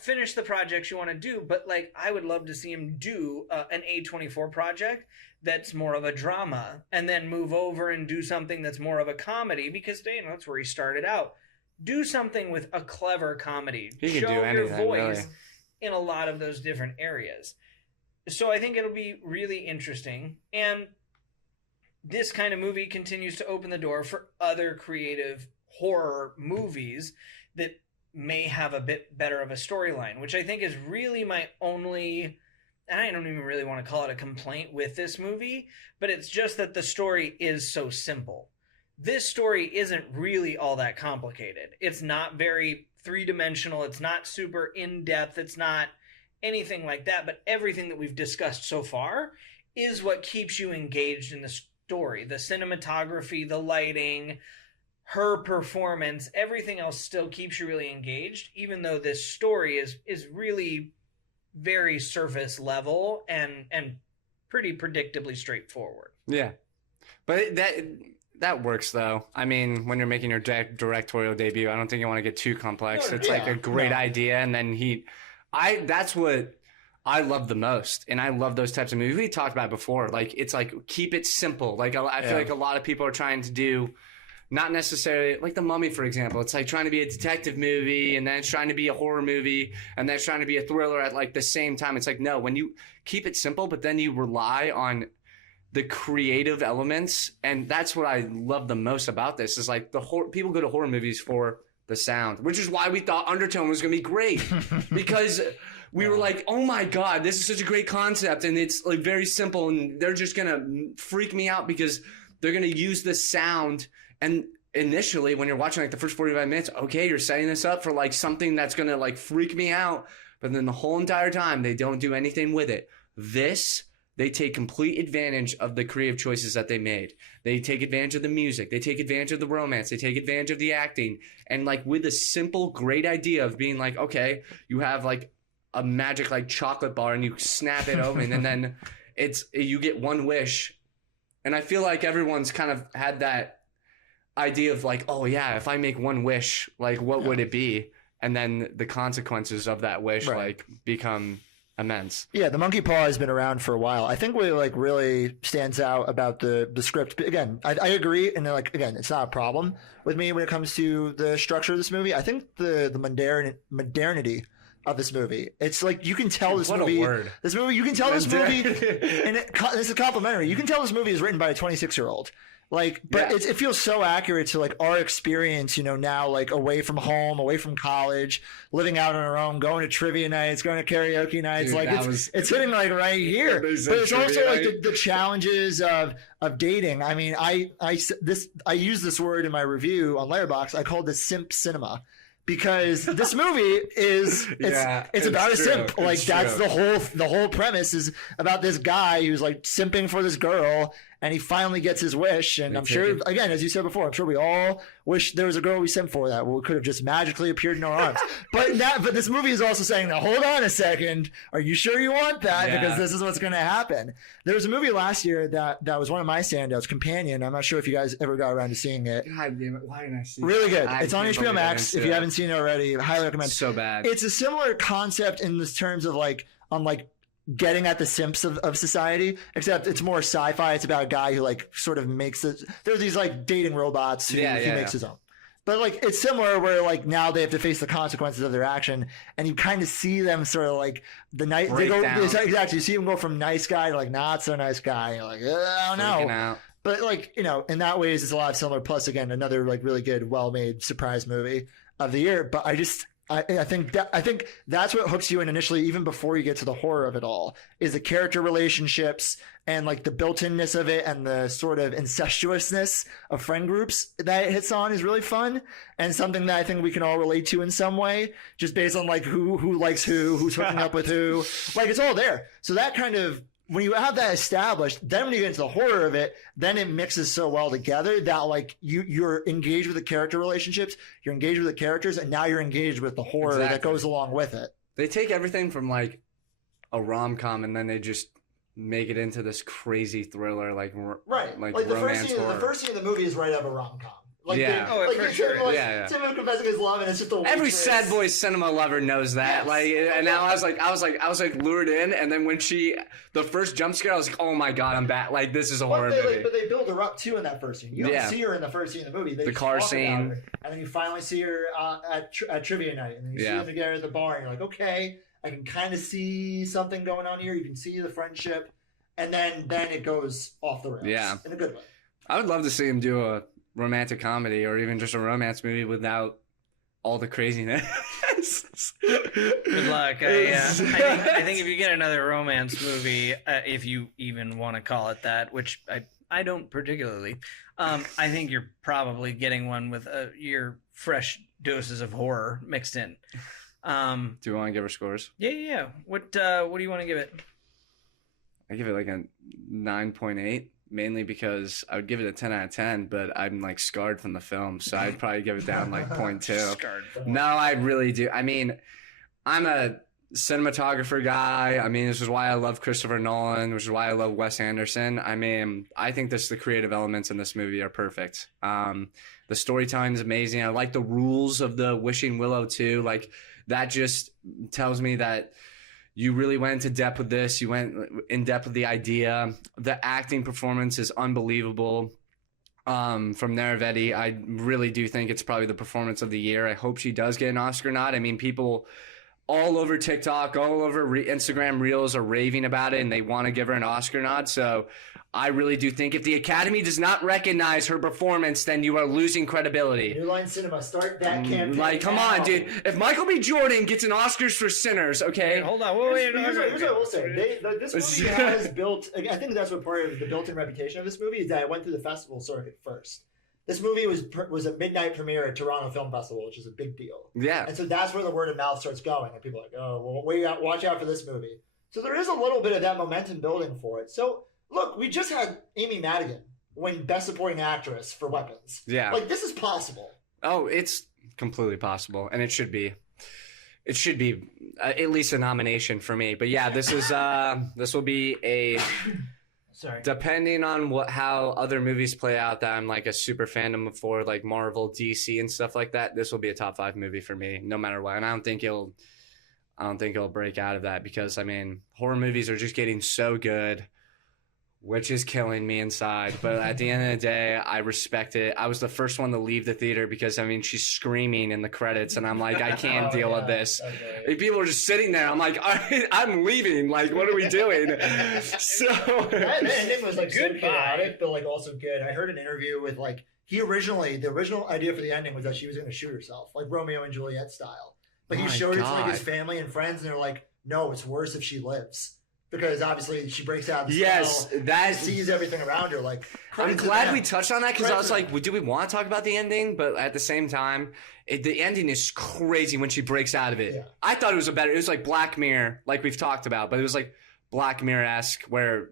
finish the projects you want to do, but like I would love to see him do an A24 project that's more of a drama, and then move over and do something that's more of a comedy, because that's where he started out. Do something with a clever comedy. He can do anything, your voice really. In a lot of those different areas. So I think it'll be really interesting. And this kind of movie continues to open the door for other creative horror movies that may have a bit better of a storyline, which I think is really my only... and I don't even really want to call it a complaint with this movie, but it's just that the story is so simple. This story isn't really all that complicated. It's not very three-dimensional. It's not super in-depth. It's not anything like that, but everything that we've discussed so far is what keeps you engaged in the story. The cinematography, the lighting, her performance, everything else still keeps you really engaged, even though this story is really very surface level and pretty predictably straightforward. Yeah, but that works though. I mean, when you're making your directorial debut, I don't think you want to get too complex. It's like a great idea, and then that's what I love the most, and I love those types of movies. We talked about it before. Like it's like keep it simple. Like I feel like a lot of people are trying to do. Not necessarily like The Mummy, for example. It's like trying to be a detective movie, and then it's trying to be a horror movie, and then it's trying to be a thriller at like the same time. It's like, no, when you keep it simple, but then you rely on the creative elements, and that's what I love the most about this. Is like people go to horror movies for the sound, which is why we thought Undertone was going to be great, because we were like, oh my god, this is such a great concept, and it's like very simple, and they're just going to freak me out because they're going to use the sound. And initially, when you're watching like the first 45 minutes, okay, you're setting this up for like something that's going to like freak me out. But then the whole entire time, they don't do anything with it. They take complete advantage of the creative choices that they made. They take advantage of the music. They take advantage of the romance. They take advantage of the acting. And like with a simple, great idea of being like, okay, you have like a magic like chocolate bar and you snap it open and then you get one wish. And I feel like everyone's kind of had that idea of like, oh yeah, if I make one wish, like what would it be? And then the consequences of that wish like become immense. Yeah, the monkey paw has been around for a while. I think what like really stands out about the script, again, I agree, and like again, it's not a problem with me when it comes to the structure of this movie. I think the modernity of this movie, it's like you can tell this movie. You can tell this movie, and this is complimentary. You can tell this movie is written by a 26-year-old. Like, but it feels so accurate to like our experience, now like away from home, away from college, living out on our own, going to trivia nights, going to karaoke nights. Dude, like it's hitting like right here. But it's also like the challenges of dating. I mean, I use this word in my review on Letterboxd. I called this simp cinema. Because this movie it's about a simp. Like that's the whole premise is about this guy who's like simping for this girl, and he finally gets his wish. And I'm sure, again, as you said before, I'm sure we all wish there was a girl we simp for that could have just magically appeared in our arms. But this movie is also saying, now hold on a second, are you sure you want that? Because this is what's going to happen. There was a movie last year that was one of my standouts, Companion. I'm not sure if you guys ever got around to seeing it. God damn it! Why didn't I see it? Really good. It's on HBO Max. If you haven't seen it already, I highly recommend. So bad. It's a similar concept in this terms of getting at the simps of society, except it's more sci-fi. It's about a guy who like sort of makes it. There's these like dating robots who makes his own. But like it's similar where like now they have to face the consequences of their action, and you kind of see them sort of like the night they go exactly. You see them go from nice guy to like not so nice guy. You're like, I don't know. Out. But like in that ways, it's a lot similar. Plus, again, another like really good, well-made surprise movie of the year. But I think that's what hooks you in initially, even before you get to the horror of it all, is the character relationships and like the built-inness of it and the sort of incestuousness of friend groups that it hits on is really fun and something that I think we can all relate to in some way, just based on like who likes who's hooking up with who, like it's all there. So that kind of, when you have that established, then when you get into the horror of it, then it mixes so well together that like you're engaged with the character relationships, you're engaged with the characters, and now you're engaged with the horror that goes along with it. They take everything from like a rom-com and then they just make it into this crazy thriller, like romance horror. The first scene of the movie is right out of a rom-com. Like for sure. Tim confessing his love, and it's just every sad boy cinema lover knows that. Yes. And now I was like lured in, and then when the first jump scare, I was like, oh my god, I'm back. Like this is a horror movie. But they build her up too in that first scene. You don't see her in the first scene of the movie. They the car scene, and then you finally see her at trivia night, and then you see them together at the bar, and you're like, okay, I can kind of see something going on here. You can see the friendship, and then it goes off the rails. Yeah, in a good way. I would love to see him do a romantic comedy or even just a romance movie without all the craziness. Good luck. I think if you get another romance movie, if you even want to call it that, which I don't particularly, I think you're probably getting one with your fresh doses of horror mixed in. Do you want to give her scores? Yeah. What do you want to give it? I give it like a 9.8. Mainly because I would give it a 10 out of 10, but I'm like scarred from the film, so I'd probably give it down like 0.2. Scarred. No, I really do. I mean, I'm a cinematographer guy. I mean, this is why I love Christopher Nolan, which is why I love Wes Anderson. I mean, I think the creative elements in this movie are perfect. The storytelling is amazing. I like the rules of the Wishing Willow too. Like that just tells me that you really went into depth with this. You went in depth with the idea. The acting performance is unbelievable. From Neravetti, I really do think it's probably the performance of the year. I hope she does get an Oscar nod. I mean, people all over TikTok, all over Instagram Reels are raving about it, and they want to give her an Oscar nod. So I really do think if the Academy does not recognize her performance, then you are losing credibility. New Line Cinema, start that campaign. Like, come on, dude. If Michael B. Jordan gets an Oscars for Sinners, okay? Hold on. Here's what I will say. This movie has built... I think that's what part of the built-in reputation of this movie is that it went through the festival circuit first. This movie was a midnight premiere at Toronto Film Festival, which is a big deal. Yeah. And so that's where the word of mouth starts going. And people are like, oh, well, watch out for this movie. So there is a little bit of that momentum building for it. So... Look, we just had Amy Madigan win Best Supporting Actress for Weapons. Yeah. Like, this is possible. Oh, it's completely possible. And it should be. It should be at least a nomination for me. But yeah, this will be a... Sorry. Depending on how other movies play out that I'm like a super fandom for, like Marvel, DC, and stuff like that, this will be a top 5 movie for me, no matter what. And I don't think it'll break out of that because, I mean, horror movies are just getting so good. which is killing me inside. But at the end of the day, I respect it. I was the first one to leave the theater because, I mean, she's screaming in the credits, and I'm like, I can't deal with this. Okay. People are just sitting there. I'm like, all right, I'm leaving. Like, what are we doing? So That ending was like so Goodbye. chaotic, but like also good. I heard an interview with like the original idea for the ending was that she was going to shoot herself, like Romeo and Juliet style. But he My showed it to like his God. family and friends, and they're like, "No, it's worse if she lives." Because obviously she breaks out. yes, that sees everything around her. Like, I'm credit to glad them. we touched on that because I was Credit to like, do we want to talk about the ending? But at the same time, the ending is crazy when she breaks out of it. Yeah. I thought it was like Black Mirror, like we've talked about, but it was like Black Mirror-esque where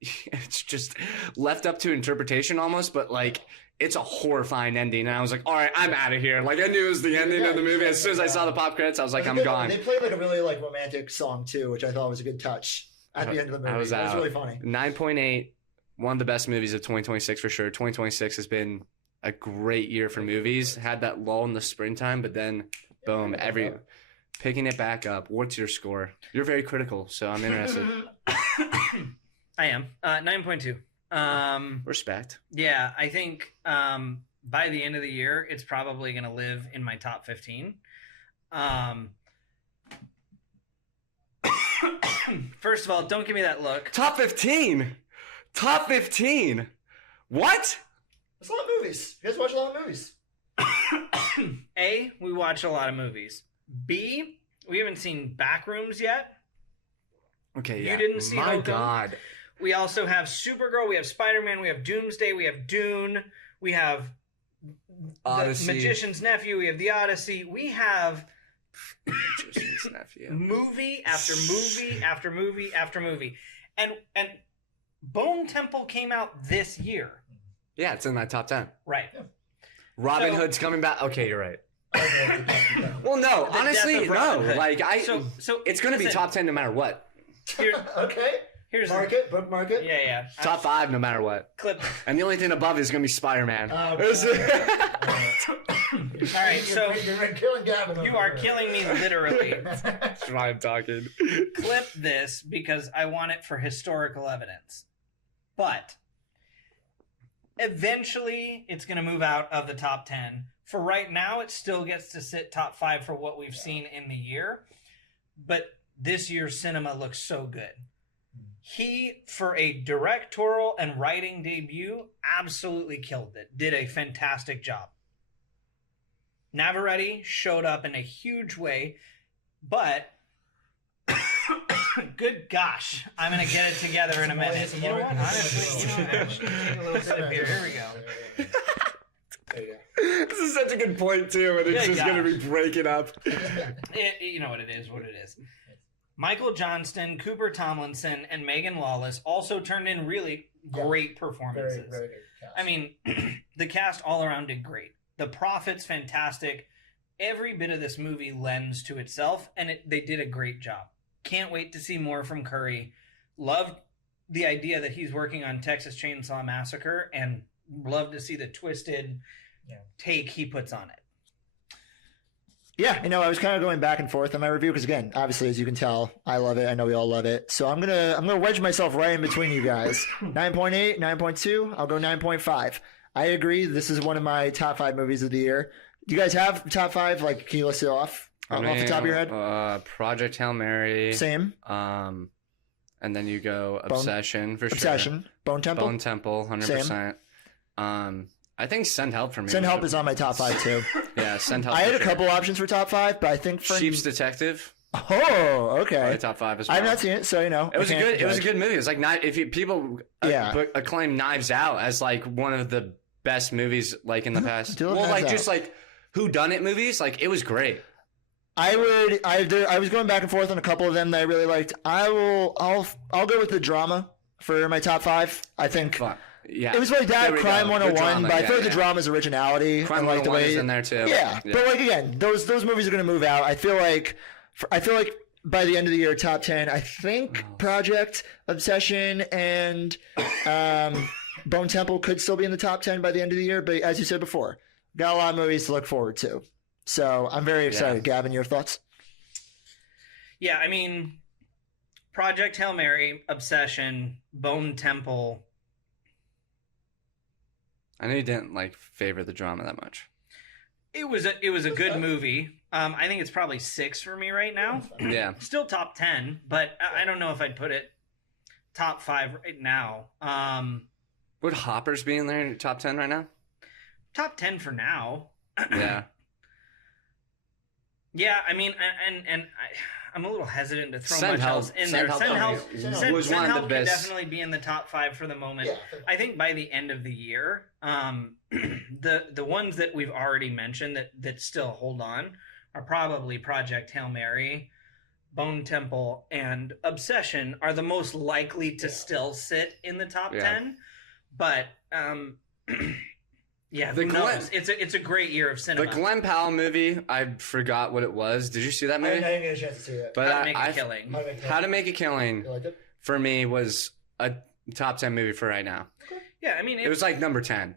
it's just left up to interpretation almost, but like it's a horrifying ending. And I was like, all right, I'm out of here. Like I knew it was the ending of the movie. As soon as I saw the pop credits, I was like, I'm gone. They played like a really like romantic song too, which I thought was a good touch at the end of the movie. I was It was out. really funny. 9.8, one of the best movies of 2026 for sure. 2026 has been a great year for movies. Had that lull in the springtime, but then boom, picking it back up. What's your score? You're very critical, so I'm interested. I am 9.2. Respect. Yeah, I think by the end of the year, it's probably going to live in my top 15. First of all, don't give me that look. Top 15. Top 15. What? There's a lot of movies. You guys watch a lot of movies. A, we watch a lot of movies. B, we haven't seen Backrooms yet. Okay, You yeah. didn't see My Hokum? God. We also have Supergirl, we have Spider-Man, we have Doomsday, we have Dune, we have Odyssey. The Magician's Nephew, we have The Odyssey, we have Magician's Nephew. movie after movie after movie after movie. And Bone Temple came out this year. Yeah, it's in my top 10. Right. Robin So- Hood's coming back. Okay, you're right. Okay. Well, no, The honestly, death of Robin no. Hood. Like So it's going to be listen, top 10 no matter what. Okay. Here's Market, bookmark it. Yeah. Top 5 no matter what. Clip. And the only thing above is going to be Spider-Man. Oh, All right, so you're killing Gavin. You are killing me literally. That's why I'm talking. Clip this because I want it for historical evidence. But eventually it's going to move out of the top 10. For right now, it still gets to sit top 5 for what we've seen in the year. But this year's cinema looks so good. He, for a directorial and writing debut, absolutely killed it. Did a fantastic job. Navarrete showed up in a huge way, but good gosh, I'm gonna get it together in a minute. You know what? Honestly, actually, take a little sip here. Here we go. There you go. This is such a good point, too, and it's Good just going to gosh. be breaking up. You know what it is. What it is. Michael Johnston, Cooper Tomlinson, and Megan Lawless also turned in really great performances. Very good cast. I mean, the cast all around did great. The Prophet's fantastic. Every bit of this movie lends to itself, and they did a great job. Can't wait to see more from Curry. Loved the idea that he's working on Texas Chainsaw Massacre, and love to see the twisted take he puts on it. Yeah, I was kind of going back and forth on my review because, again, obviously, as you can tell, I love it. I know we all love it. So I'm gonna wedge myself right in between you guys. 9.8, 9.2. I'll go 9.5. I agree. This is one of my top 5 movies of the year. Do you guys have top 5? Like, can you list it off the top of your head? Project Hail Mary. Same. And then you go Obsession for sure. Obsession. Bone Temple. Bone Temple, 100%. I think Send Help for me. Send Help is on my top 5 too. Yeah, Send Help. I had for a sure. couple options for top 5, but I think for Sheep's Detective. Oh, okay. Probably top 5 as well. I've not seen it, so It was a good movie. It was like people acclaim Knives Out as like one of the best movies like in the past. Do love Well, Knives like Out. just like whodunit movies, like it was great. I was going back and forth on a couple of them that I really liked. I'll go with the drama for my top 5. I think Fuck. Yeah. it was like that There we Crime go. 101, The drama, but I yeah, feel like the yeah. drama's originality Crime and like the 101 way is in there too. Yeah, but like again, those movies are going to move out. I feel like by the end of the year, top 10. I think Project, Obsession, and Bone Temple could still be in the top 10 by the end of the year. But as you said before, got a lot of movies to look forward to. So I'm very excited. Gavin, your thoughts? Yeah, I mean, Project Hail Mary, Obsession, Bone Temple. I know you didn't favor the drama that much. It was a good movie. I think it's probably 6 for me right now. Yeah. Still top 10, but I don't know if I'd put it top 5 right now. Would Hoppers be in there in your top 10 right now? Top 10 for now. Yeah. Yeah, I mean, I'm a little hesitant to throw much Send-Help. else in there. Send-Help was one of the can best. definitely be in the top 5 for the moment. Yeah. I think by the end of the year, the ones that we've already mentioned that still hold on are probably Project Hail Mary, Bone Temple, and Obsession are the most likely to still sit in the top 10. But yeah, who knows? It's a great year of cinema. The Glenn Powell movie, I forgot what it was. Did you see that movie? I didn't get a chance to see it. But How to Make a Killing. How to Make a Killing You liked it? for me was a top 10 movie for right now. Yeah, I mean, It was number 10.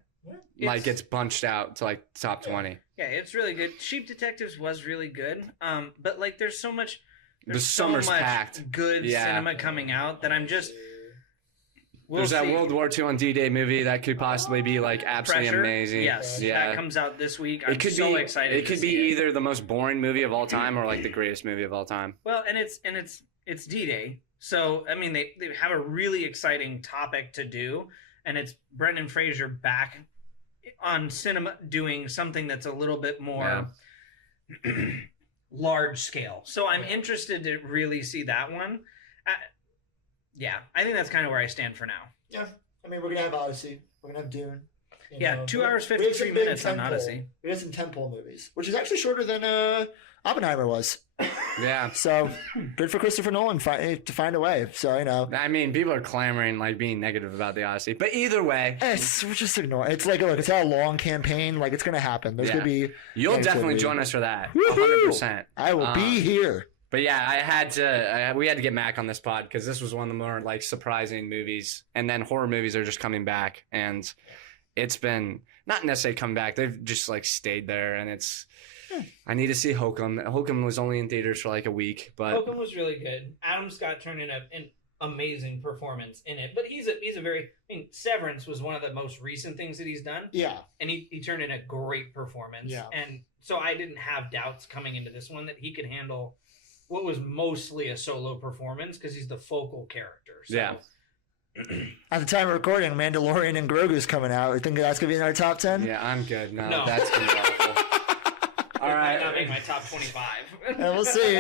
It's- It's bunched out to top 20. Yeah, it's really good. Sheep Detectives was really good. But there's so much. The summer's much packed. good Yeah. cinema coming out that I'm just. There's that World War II on D-Day movie that could possibly be absolutely Pressure. Yes. Yes, Yeah. that comes out this week. I'm It could so be excited. It could to be see either the most boring movie of all time or the greatest movie of all time. Well, and it's D-Day, so I mean they have a really exciting topic to do, and it's Brendan Fraser back on cinema doing something that's a little bit more large scale. So I'm interested to really see that one. Yeah, I think that's kind of where I stand for now. Yeah. I mean, we're going to have Odyssey. We're going to have Dune. Yeah, 2 hours, we have 53 some big minutes on tentpole- Odyssey. We have some tentpole movies, which is actually shorter than Oppenheimer was. Yeah. So good for Christopher Nolan to find a way. So, I mean, people are clamoring, being negative about the Odyssey. But either way, we're just ignore it. It's look, it's not a long campaign. It's going to happen. There's going to be. you'll negativity. definitely join us for that. Woohoo! 100%. I will be here. But yeah, we had to get Mac on this pod because this was one of the more surprising movies. And then horror movies are just coming back. And it's been not necessarily come back. They've just stayed there. And it's, I need to see Hokum. Hokum was only in theaters for a week, but Hokum was really good. Adam Scott turned in an amazing performance in it. But he's a very, Severance was one of the most recent things that he's done. Yeah. And he turned in a great performance. Yeah. And so I didn't have doubts coming into this one that he could handle what was mostly a solo performance because he's the focal character. So. Yeah. At the time of recording, Mandalorian and Grogu's coming out. You think that's going to be in our top 10? yeah, I'm good. No, No. that's gonna be awful. All It might right. not make my top 25. And we'll see.